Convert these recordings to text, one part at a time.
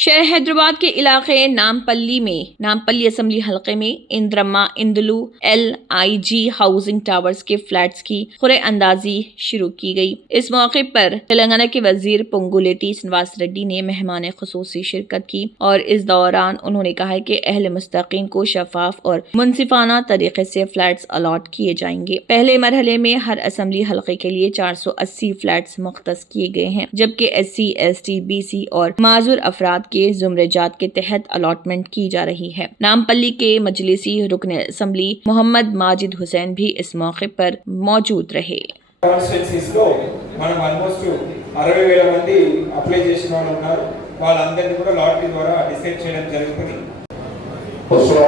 شہر حیدرآباد کے علاقے نامپلی اسمبلی حلقے میں اندرما اندلو LIG ہاؤسنگ ٹاورز کے فلیٹس کی خرے اندازی شروع کی گئی۔ اس موقع پر تلنگانہ کے وزیر پونگولیٹی سرینواس ریڈی نے مہمان خصوصی شرکت کی اور اس دوران انہوں نے کہا کہ اہل مستحقین کو شفاف اور منصفانہ طریقے سے فلیٹس الاٹ کیے جائیں گے۔ پہلے مرحلے میں ہر اسمبلی حلقے کے لیے 480 فلیٹس مختص کیے گئے ہیں، جبکہ SC ST BC اور معذور افراد کے زمرے جات کے تحت الاٹمنٹ کی جا رہی ہے۔ نامپلی کے مجلسی رکن اسمبلی محمد ماجد حسین بھی اس موقع پر موجود رہے۔ السلام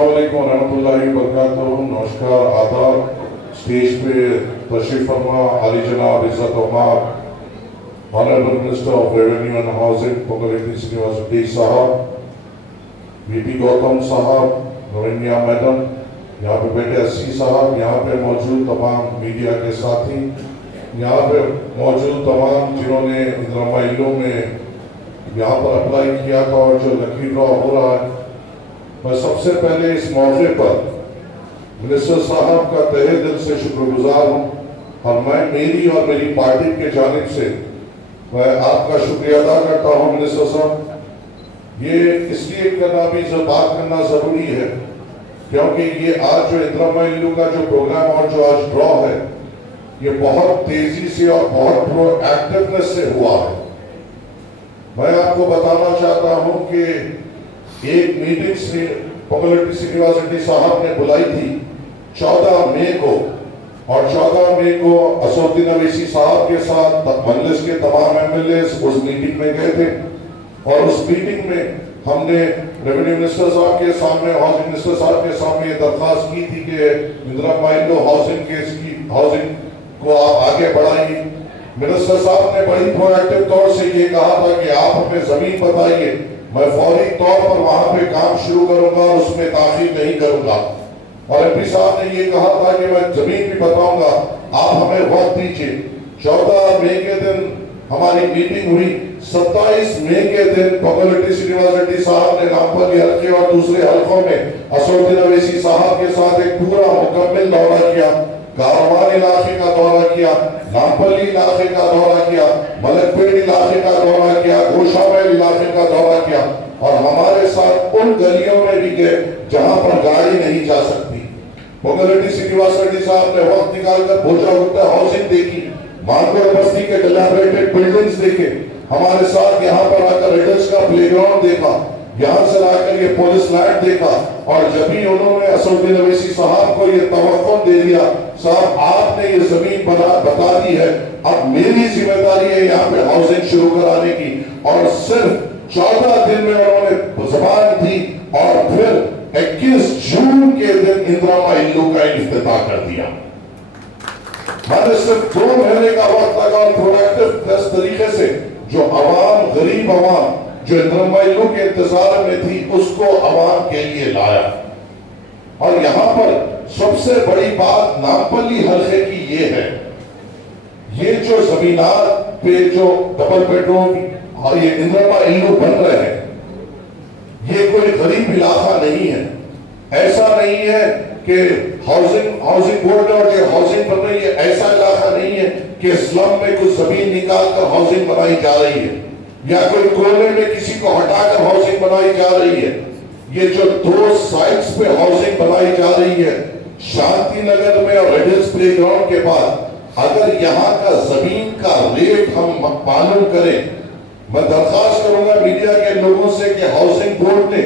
علیکم ورحمۃ اللہ وبرکاتہ۔ نمسکار، آداب۔ اسٹیج پہ تشریف فرما عالی جناب عزت عمر Honorable Minister of Revenue and Housing Ponguleti Srinivas Reddy صاحب، VP گوتم صاحب، نورینیا میڈم، یہاں پہ بیٹے SC صاحب، یہاں پہ موجود تمام میڈیا کے ساتھی، یہاں پہ موجود تمام جنہوں نے اندرما انڈلو میں یہاں پر اپلائی کیا تھا اور جو لکی ڈرا ہو رہا ہے، میں سب سے پہلے اس موقع پر منسٹر صاحب کا تہہ دل سے شکر گزار ہوں، اور میں میری اور میری پارٹی کے جانب سے میں آپ کا شکریہ ادا کرتا ہوں منسٹر صاحب۔ یہ اس لیے بات کرنا ضروری ہے کیونکہ یہ آج جو اندرما انڈلو کا جو پروگرام اور جو آج ڈرا ہے، یہ بہت تیزی سے اور بہت پرو ایکٹیونیس سے ہوا ہے۔ میں آپ کو بتانا چاہتا ہوں کہ ایک میٹنگ سے پونگولیٹی سرینواس ریڈی صاحب نے بلائی تھی 14 مئی کو، اور 14 مئی کو اسودین اویسی صاحب کے ساتھ مجلس کے تمام MLAs اس میٹنگ میں گئے تھے، اور اس میٹنگ میں ہم نے ریونیو منسٹر صاحب کے سامنے، ہاؤسنگ منسٹر صاحب کے سامنے یہ درخواست کی تھی کہ اندرما انڈلو ہاؤسنگ کو آپ آگے بڑھائیے۔ منسٹر صاحب نے بڑی پرو ایکٹیو طور سے یہ کہا تھا کہ آپ ہمیں زمین بتائیے، میں فوری طور پر وہاں پہ کام شروع کروں گا اور اس میں تاخیر نہیں کروں گا۔ اور MP صاحب نے یہ کہا تھا کہ میں زمین بھی بتاؤں گا، آپ ہمیں وقت دیجیے۔ 14 مئی کے دن ہماری میٹنگ ہوئی۔ 27 مئی کے دن پونگولیٹی سرینواس ریڈی صاحب نے نامپلی حلقے اور دوسرے حلقوں میں اسودین اویسی صاحب کے ساتھ ایک پورا مکمل دورہ کیا، کاروان علاقے کا دورہ کیا، نامپلی علاقے کا دورہ کیا، ملک پیٹ علاقے کا دورہ کیا، گوشامل علاقے کا دورہ کیا، اور ہمارے ساتھ ان گلیوں میں بھی گئے جہاں پر گاڑی نہیں جا سکتی۔ پونگولیٹی سرینواس ریڈی صاحب نے وقت نکال کر بھوجا ہوتا ہاؤسنگ دیکھی، مانگور بستی کے ڈیلیبریٹڈ بلڈنگز دیکھے، ہمارے ساتھ یہاں پر آ کر ریڈرز کا پلے گراؤنڈ دیکھا، یہاں سے آ کر یہ پولیس لینڈ دیکھا، اور جب ہی انہوں نے اسودین اویسی صاحب کو یہ توقع دے دیا، صاحب آپ نے یہ زمین بتا دی ہے، اب میری ذمہ داری ہے یہاں پہ ہاؤسنگ شروع کرانے کی، اور صرف 14 دن میں انہوں نے زبان دی، اور پھر 21 جون کے دن اندرما انڈلو کا افتتاح کر دیا۔ میں نے صرف 2 مہینے کا وقت لگا اور پرویکٹیو اس طریقے سے جو عوام، غریب عوام جو اندرما انڈلو کے انتظار میں تھی، اس کو عوام کے لیے لایا۔ اور یہاں پر سب سے بڑی بات نامپلی حلقے کی یہ ہے، یہ جو زمینات پہ جو ڈبل بیڈ روم اور یہ اندرما انڈلو بن رہے ہیں، یہ کوئی غریب علاقہ نہیں ہے۔ ایسا نہیں ہے کہ ہاؤسنگ بورڈ اور جو ہاؤسنگ بن رہی ہے، ایسا علاقہ نہیں ہے کہ سلم میں کچھ زمین نکال کر ہاؤسنگ بنائی جا رہی ہے، یا کوئی کونے میں کسی کو ہٹا کر ہاؤسنگ بنائی جا رہی ہے۔ یہ جو 2 سائٹس پہ ہاؤسنگ بنائی جا رہی ہے، شانتی نگر میں اور ریڈلز پلے گراؤنڈ کے بعد، اگر یہاں کا زمین کا ریٹ ہم معلوم کریں، میں درخواست کروں گا میڈیا کے لوگوں سے کہ ہاؤسنگ بورڈ نے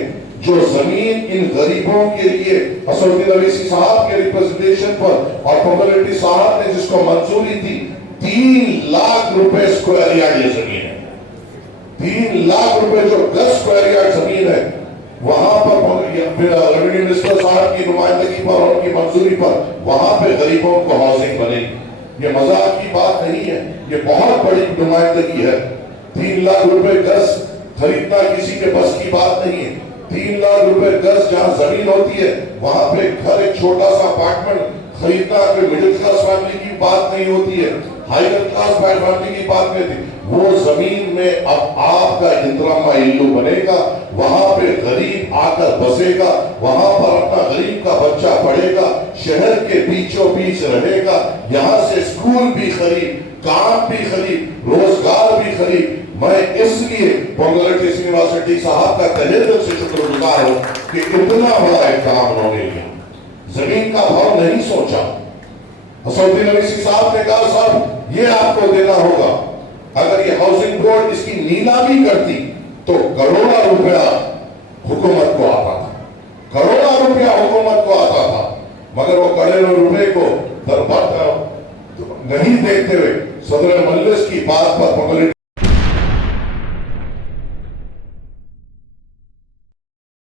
جو زمین ان غریبوں کے لیے اسودین اویسی صاحب کے ریپرزنٹیشن پر اور پونگولیٹی صاحب نے جس کو منظوری دی، 3 لاکھ روپے اسکوائر یارڈ یہ زمین ہے، 3 لاکھ روپے جو گز اسکوائر یارڈ زمین ہے، وہاں پر ریونیو منسٹر صاحب کی نمائندگی پر اور ان کی منظوری پر وہاں پہ غریبوں کو ہاؤسنگ بنے گی۔ یہ مذاق کی بات نہیں ہے، یہ بہت بڑی نمائندگی ہے۔ 3 لاکھ روپے گز خریدنا کسی کے بس کی بات نہیں ہے۔ 3 لاکھ روپے گز جہاں زمین ہوتی ہے، وہاں پہ گھر، ایک چھوٹا سا اپارٹمنٹ خریدنا کوئی مڈل کلاس فیملی کی بات نہیں ہوتی ہے، ہائی کلاس فیملی کی بات نہیں ہوتی۔ وہ زمین میں اب آپ کا اندرما انڈلو بنے گا، پہ غریب آ کر بسے گا, وہاں پر اپنا غریب کا بچہ پڑھے گا, شہر کے بیچوں بیچ رہے گا, یہاں سے اسکول بھی قریب, کام بھی قریب, روزگار بھی قریب. میں اس لیے پونگلٹی یونیورسٹی صاحب کا تہہ دل سے شکر گزار ہوں کہ اتنا بڑا اقدام انہوں نے کیا. زمین کا بھاؤ نہیں سوچا. حسن الدین اویسی صاحب نے کہا صاحب یہ آپ کو دینا ہوگا, اگر یہ ہاؤسنگ بورڈ اس کی نیلامی کرتی تو کروڑا روپیہ حکومت کو آتا تھا, کروڑا روپیہ حکومت کو آتا تھا. مگر وہ کروڑوں روپے کو دربار نہیں دیکھتے ہوئے صدر مجلس کی بات پر